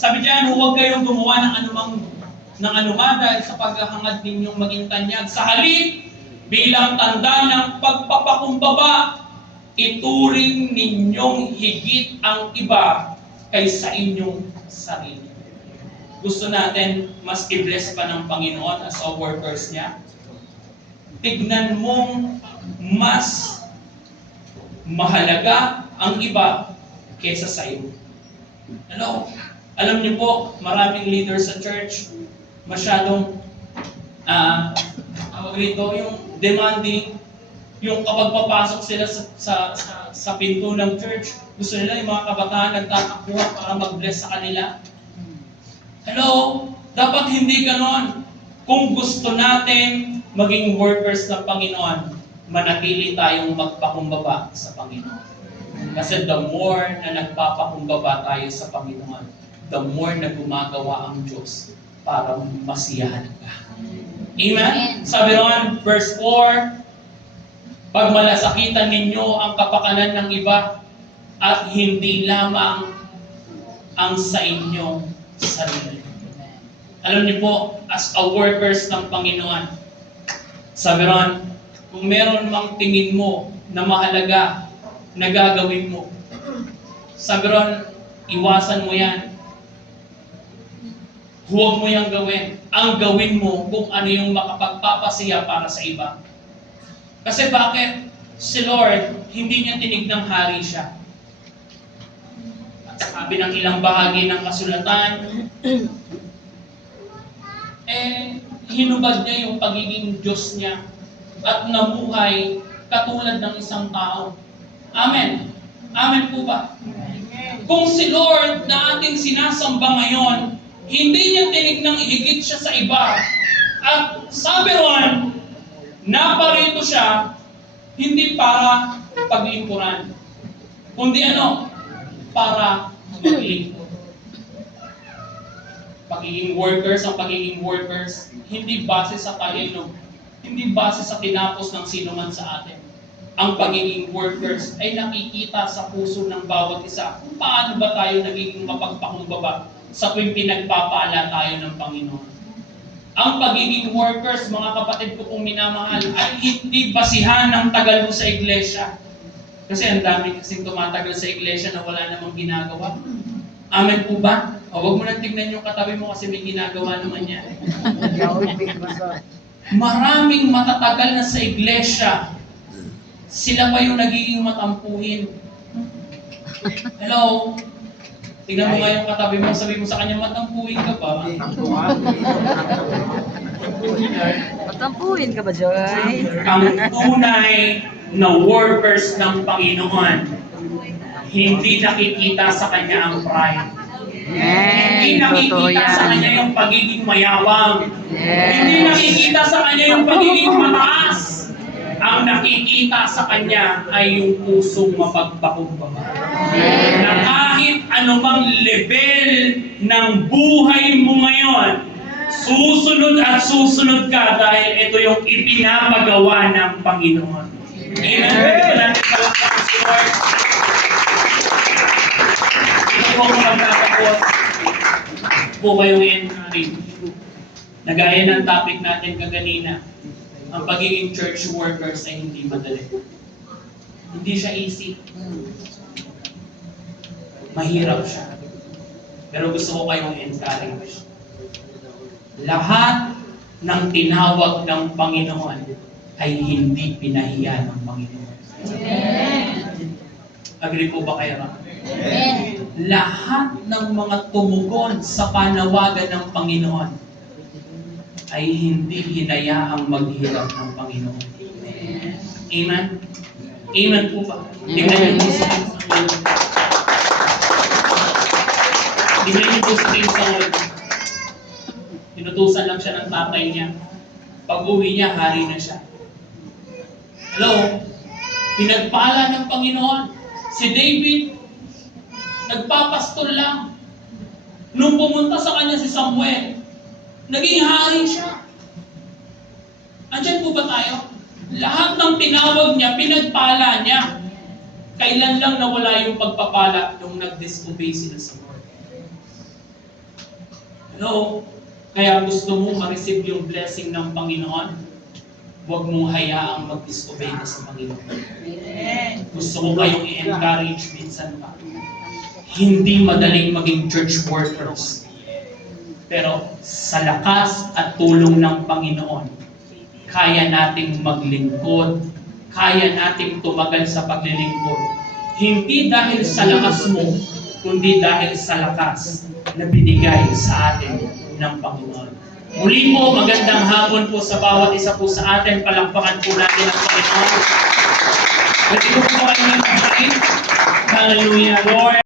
Sabi diyan, huwag kayong gumawa ng anuman dahil sa paghahangad ninyong maging tanyag. Sa halip, bilang tanda ng pagpapakumbaba, ituring ninyong higit ang iba kaysa inyong sarili. Gusto natin mas i-bless pa ng Panginoon as a workers niya? Tignan mong mas mahalaga ang iba kaysa sa iyo. Ano? Alam niyo po, maraming leaders sa church, masyadong yung demanding, yung kapag papasok sila sa pinto ng church, gusto nila yung mga kabataan nagtatakbuhan para mag-bless sa kanila. Hello? Dapat hindi ganon. Kung gusto natin maging workers ng Panginoon, manatili tayong magpakumbaba sa Panginoon. Kasi the more na nagpapakumbaba tayo sa Panginoon, the more na gumagawa ang Diyos para masiyahan ka. Amen? Sabi naman, verse 4, pag malasakitan ninyo ang kapakanan ng iba at hindi lamang ang sa inyong sarili. Alam niyo po, as a workers ng Panginoon, sabi ron, kung meron mang tingin mo na mahalaga na gagawin mo, sabi ron, iwasan mo yan. Huwag mo yang gawin. Ang gawin mo kung ano yung makapagpapasiya para sa iba. Kasi bakit? Si Lord, hindi niya tinignang hari siya. At sabi ng ilang bahagi ng kasulatan, hinubad niya yung pagiging Diyos niya at namuhay katulad ng isang tao. Amen. Amen po ba? Kung si Lord na ating sinasamba ngayon, hindi niya tinignang ihigit siya sa iba. At sabi ron, naparito siya, hindi para paglingkuran, kundi para maglingkod. Pagiging workers, ang pagiging workers, hindi base sa talino, hindi base sa tinapos ng sino man sa atin. Ang pagiging workers ay nakikita sa puso ng bawat isa kung paano ba tayo nagiging mapagpakumbaba sa tuwing pinagpapala tayo ng Panginoon. Ang pagiging workers, mga kapatid ko pong minamahal, ay hindi basihan ng tagal mo sa iglesia. Kasi ang dami kasing tumatagal sa iglesia na wala namang ginagawa. Amen po ba? O, huwag mo nang tignan yung katabi mo kasi may ginagawa naman yan. Maraming matatagal na sa iglesia. Sila pa yung nagiging matampuhin. Hello? Tingnan mo nga yung katabi mo, sabi mo sa kanya, matampuhin ka ba? Matampuhin ka ba, Joy? Ang tunay na workers ng Panginoon, hindi nakikita sa kanya ang pride. Hindi nakikita sa kanya yung pagiging mayabang. Hindi nakikita sa kanya yung pagiging mataas. Ang nakikita sa kanya ay yung pusong mapagpakumbaba. Na kahit anumang level ng buhay mo ngayon, susunod at susunod ka dahil ito yung ipinapagawa ng Panginoon. Amen. Pwede ba natin palakpakan si Lord? Ito po kung magtatapos po kayong encourage. Nagaya ng topic natin kaganina, ang pagiging church workers ay hindi madali. Hindi siya easy. Mahirap siya. Pero gusto ko kayong encourage. Lahat ng tinawag ng Panginoon ay hindi pinahiya ng Panginoon. Agree po ba kayo? Lahat ng mga tumugon sa panawagan ng Panginoon ay hindi hinayaang maghirap ng Panginoon. Amen? Amen po ba? Tingnan niyo po sa Tingnan niyo po sa tinutusan lang siya ng tatay niya. Pag-uwi niya, hari na siya. Hello? Pinagpala ng Panginoon. Si David, nagpapastol lang. Nung pumunta sa kanya si Samuel, naging hari siya. Andyan po ba tayo? Lahat ng tinawag niya, pinagpala niya. Kailan lang nawala yung pagpapala nung nag-disobey sila sa Lord. Hello? Kaya gusto mo ma-receive yung blessing ng Panginoon, huwag mong hayaang mag-disobey ka sa Panginoon. Gusto ko kayong i-encourage minsan pa. Hindi madaling maging church workers. Pero sa lakas at tulong ng Panginoon, kaya nating maglingkod, kaya nating tumagal sa paglilingkod. Hindi dahil sa lakas mo, kundi dahil sa lakas na binigay sa atin ng Panginoon. Muli po, magandang hapon po sa bawat isa po sa atin. Palakpakan po natin ang Panginoon. Pwede po kayo ng Hallelujah, Lord.